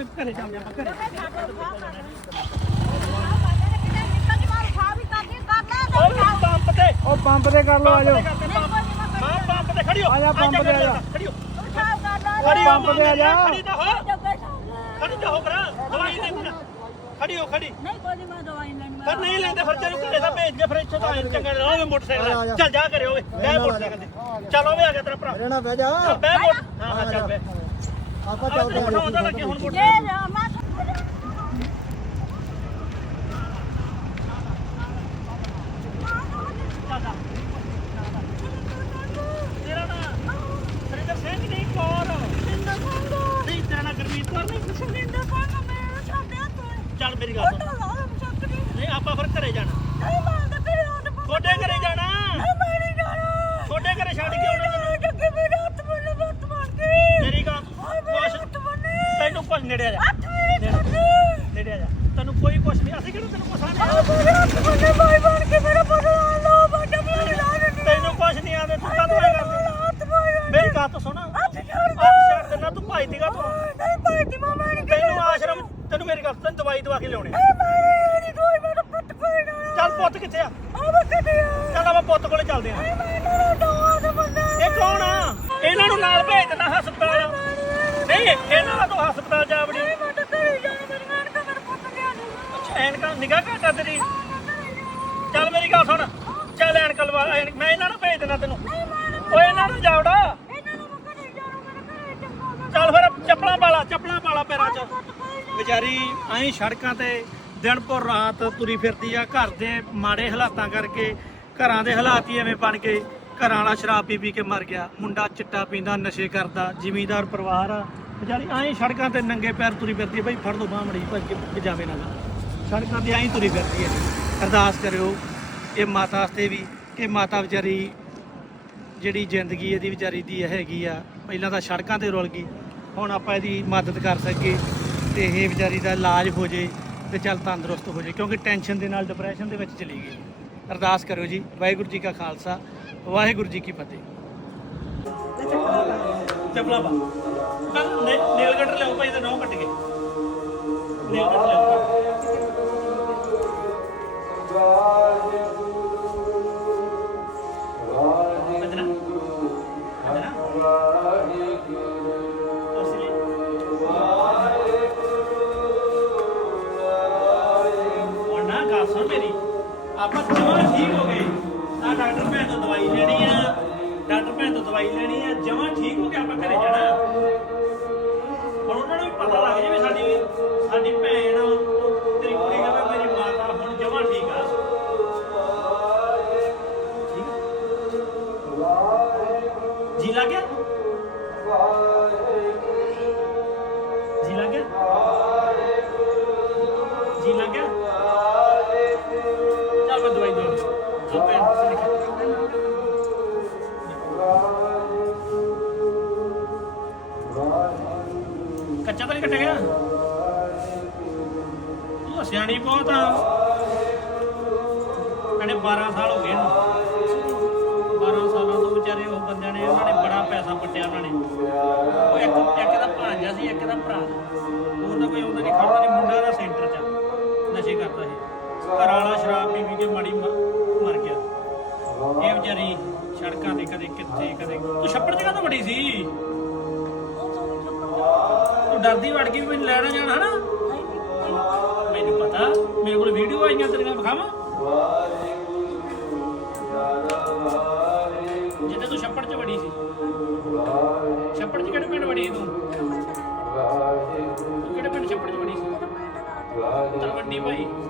pump ਤੇ ਕਰ ਲੋ ਆਜੋ ਮੈਂ ਪੰਪ ਤੇ ਖੜਿਓ ਆਜਾ ਪੰਪ ਤੇ ਆਜਾ ਖੜਿਓ ਪੰਪ ਤੇ ਆਜਾ ਖੜੀ ਜਾ ਹੋ ਕਰਾ ਦਵਾਈ ਲੈ ਖੜਿਓ ਖੜੀ ਨਹੀਂ ਕੋਈ ਮੈਂ ਦਵਾਈ ਲੈਣ ਮੈਂ ਨਹੀਂ ਲੈਂਦੇ ਖਰਚੇ ਨੂੰ ਘਰੇ ਦਾ ਭੇਜ ਕੇ ਫਿਰ ਇੱਥੋਂ ਤਾਂ ਚੰਗਾ ਨਾ ਹੋਵੇ ਮੋਟਰਸਾਈਕਲ ਚੱਲ ਜਾ ਕਰੇ ਓਏ ਬਹਿ ਮੋਟਰਸਾਈਕਲ ਤੇ ਚਲ ਓਏ ਆ ਗਿਆ ਤੇਰਾ ਭਰਾ ਮੇਰੇ ਨਾਲ ਬਹਿ ਜਾ ਬਹਿ ਮੋਟਰ ਹਾਂ ਆਪਾਂ ਚੱਲਦੇ ਹਾਂ ਹੁਣ ਫੋਟੋ ਲੱਗੇ ਹੁਣ ਫੋਟੋ ਇਹ ਜਾ ਮੈਂ ਮੇਰੀ ਗੱਲ ਨਹੀਂ ਆਪਾਂ ਫਿਰ ਘਰੇ ਜਾਣਾ ਨਹੀਂ ਮੰਨਦੇ ਫਿਰ ਉਹਦੇ ਘਰੇ ਜਾਣਾ ਨੇੜੇ ਆ ਜਾ ਨੇੜੇ ਆ ਜਾ ਤੈਨੂੰ ਕੋਈ ਕੁਛ ਨਹੀਂ ਅਸੀਂ ਕਿਹੜਾ ਤੈਨੂੰ ਪਸੰਦ ਆ ਬੰਦੇ ਭਾਈ ਬਣ ਕੇ ਮੇਰਾ ਪਤਲਾ ਲੋ ਬੱਡਾ ਬਲੀ ਲਾ ਦਿੰਦੀ ਤੈਨੂੰ ਕੁਛ ਨਹੀਂ ਆਦੇ ਤੂੰ ਕਾ ਤੂੰ ਮੇਰੇ ਕਾ ਤੂੰ ਸੁਣ ਹੱਥ ਛੱਡ ਦਿੰਦਾ ਤੂੰ ਭਾਈ ਦੀ ਕਾ ਤੂੰ ਨਹੀਂ ਭਾਈ ਦੀ ਮਾਂ ਮੈਂ ਨਹੀਂ ਤੈਨੂੰ ਆਸ਼ਰਮ ਤੈਨੂੰ ਮੇਰੀ ਗੱਲ ਤੈਨੂੰ ਦਵਾਈ ਦਵਾ ਕੇ ਲਿਆਉਣੀ ਮੇਰੀ ਦਵਾਈ ਮੈਂ ਪੁੱਤ ਕੋਈ ਨਾ ਚੱਲ ਪੁੱਤ ਕਿੱਥੇ ਆ ਆ ਬਸ ਕਿੱਥੇ ਆ ਚੱਲ ਆਪਾਂ ਪੁੱਤ ਕੋਲੇ ਚੱਲਦੇ ਆ ਇਹ ਕੌਣ ਆ ਇਹਨਾਂ ਨੂੰ ਨਾਲ ਭੇਜ ਦਿੰਦਾ ਹਸ ਚੱਲ ਮੇਰੀ ਗੱਲ ਸੁਣ ਚੱਲ ਐਨ ਕਲਵਾ ਮੈਂ ਇਹਨਾਂ ਨੂੰ ਭੇਜ ਦੇਣਾ ਤੈਨੂੰ ਓਏ ਇਹਨਾਂ ਨੂੰ ਜਾਵੜਾ ਚੱਲ ਫਿਰ ਚੱਪਲਾਂ ਪਾਲਾ ਚੱਪਲਾਂ ਪਾਲਾ ਪੈਰਾਂ ਚ ਵਿਚਾਰੀ ਐਂ ਸੜਕਾਂ ਤੇ ਦਿਨ ਪੁਰ ਰਾਤ ਤੁਰੀ ਫਿਰਦੀ ਆ ਘਰ ਦੇ ਮਾੜੇ ਹਾਲਾਤਾਂ ਕਰਕੇ ਘਰਾਂ ਦੇ ਹਾਲਾਤ ਹੀ ਐਵੇਂ ਬਣ ਕੇ ਘਰਾਂ ਵਾਲਾ ਸ਼ਰਾਬ ਪੀ ਪੀ ਕੇ ਮਰ ਗਿਆ ਮੁੰਡਾ ਚਿੱਟਾ ਪੀਂਦਾ ਨਸ਼ੇ ਕਰਦਾ ਜ਼ਿਮੀਦਾਰ ਪਰਿਵਾਰ ਆ ਵਿਚਾਰੀ ਐਂ ਸੜਕਾਂ ਤੇ ਨੰਗੇ ਪੈਰ ਤੁਰੀ ਫਿਰਦੀ ਹੈ ਭਾਈ ਫੜ ਦੋ ਮੜੀ ਭੱਜ ਕੇ ਜਾਵੇ ਨਾ ਸੜਕਾਂ ਤੇ ਐਂ ਤੁਰੀ ਫਿਰਦੀ ਹੈ ਅਰਦਾਸ ਕਰਿਓ ਇਹ ਮਾਤਾ ਵਾਸਤੇ ਵੀ ਕਿ ਮਾਤਾ ਵਿਚਾਰੀ ਜਿਹੜੀ ਜ਼ਿੰਦਗੀ ਇਹਦੀ ਵਿਚਾਰੀ ਦੀ ਹੈਗੀ ਆ ਪਹਿਲਾਂ ਤਾਂ ਸੜਕਾਂ ਤੇ ਰੁਲ ਗਈ ਹੁਣ ਆਪਾਂ ਇਹਦੀ ਮਦਦ ਕਰ ਸਕੀਏ ਤੇ ਇਹ ਵਿਚਾਰੀ ਦਾ ਇਲਾਜ ਹੋ ਜੇ ਤੇ ਚੱਲ ਤੰਦਰੁਸਤ ਹੋ ਜੇ ਕਿਉਂਕਿ ਟੈਨਸ਼ਨ ਦੇ ਨਾਲ ਡਿਪਰੈਸ਼ਨ ਦੇ ਵਿੱਚ ਚਲੀ ਗਈ ਅਰਦਾਸ ਕਰਿਓ ਜੀ ਵਾਹਿਗੁਰੂ ਜੀ ਕਾ ਖਾਲਸਾ ਵਾਹਿਗੁਰੂ ਜੀ ਕੀ ਫਤਿਹ చెప్పలేపా నేను గంటలు ఇవ్వకపోయింది నోపట్టికి నేను ਦਵਾਈ ਲੈਣੀ ਆ ਜਮਾਂ ਠੀਕ ਹੋ ਗਿਆ ਆਪਾਂ ਘਰੇ ਜਾਣਾ ਹੁਣ ਉਹਨਾਂ ਨੂੰ ਪਤਾ ਲੱਗ ਜੇ ਸਾਡੀ ਸਾਡੀ ਭੈਣ ਤੇਰੀ ਤਰੀਕੇ ਕਹਿੰਦਾ ਮੇਰੀ ਮਾਤਾ ਹੁਣ ਜਮਾਂ ਠੀਕ ਆ ਜੀ ਲੱਗਿਆ ਜੀ ਲੱਗਿਆ ਕੱਚਾ ਤਾਂ ਨਹੀਂ ਕੱਟਿਆ ਉਹ ਸਿਆਣੀ ਬਹੁਤ ਆ ਕਹਿੰਦੇ 12 ਸਾਲ ਹੋ ਗਏ ਨੇ 12 ਸਾਲਾਂ ਤੋਂ ਵਿਚਾਰੇ ਉਹ ਬੰਦਿਆਂ ਨੇ ਉਹਨਾਂ ਨੇ ਬੜਾ ਪੈਸਾ ਪੱਟਿਆ ਉਹਨਾਂ ਨੇ ਉਹ ਇੱਕ ਇੱਕ ਦਾ ਭਾਂਜਾ ਸੀ ਇੱਕ ਦਾ ਭਰਾ ਉਹ ਤਾਂ ਕੋਈ ਉਹਦਾ ਨਹੀਂ ਖੜਦਾ ਨਹੀਂ ਮੁੰਡਾ ਦਾ ਸੈਂਟਰ ਚ ਨਸ਼ੇ ਕਰਦਾ ਸੀ ਘਰ ਵਾਲਾ ਸ਼ਰਾਬ ਪੀ ਪੀ ਕੇ ਮੜੀ ਮਰ ਗਿਆ ਇਹ ਵਿਚਾਰੀ ਸੜਕਾਂ ਤੇ ਕਦੇ ਕਿੱਥੇ ਕਦੇ ਉਹ ਛੱਪੜ ਜਗ੍ਹਾ ਤੋਂ ਵੱਡੀ ਸੀ ਡਰਦੀ ਵੜ ਗਈ ਮੈਨੂੰ ਲੈਣਾ ਜਾਣਾ ਹਨਾ ਮੈਨੂੰ ਪਤਾ ਮੇਰੇ ਕੋਲ ਵੀਡੀਓ ਆਈਆਂ ਤੇਰੀਆਂ ਵਿਖਾਵਾਂ ਜਿੱਦੇ ਤੂੰ ਛੱਪੜ ਚ ਵੜੀ ਸੀ ਛੱਪੜ ਚ ਕਿਹੜੇ ਪਿੰਡ ਵੜੀ ਤੂੰ ਕਿਹੜੇ ਪਿੰਡ ਛੱਪੜ ਚ ਵੜੀ ਸੀ ਤਲਵੰਡੀ ਭਾਈ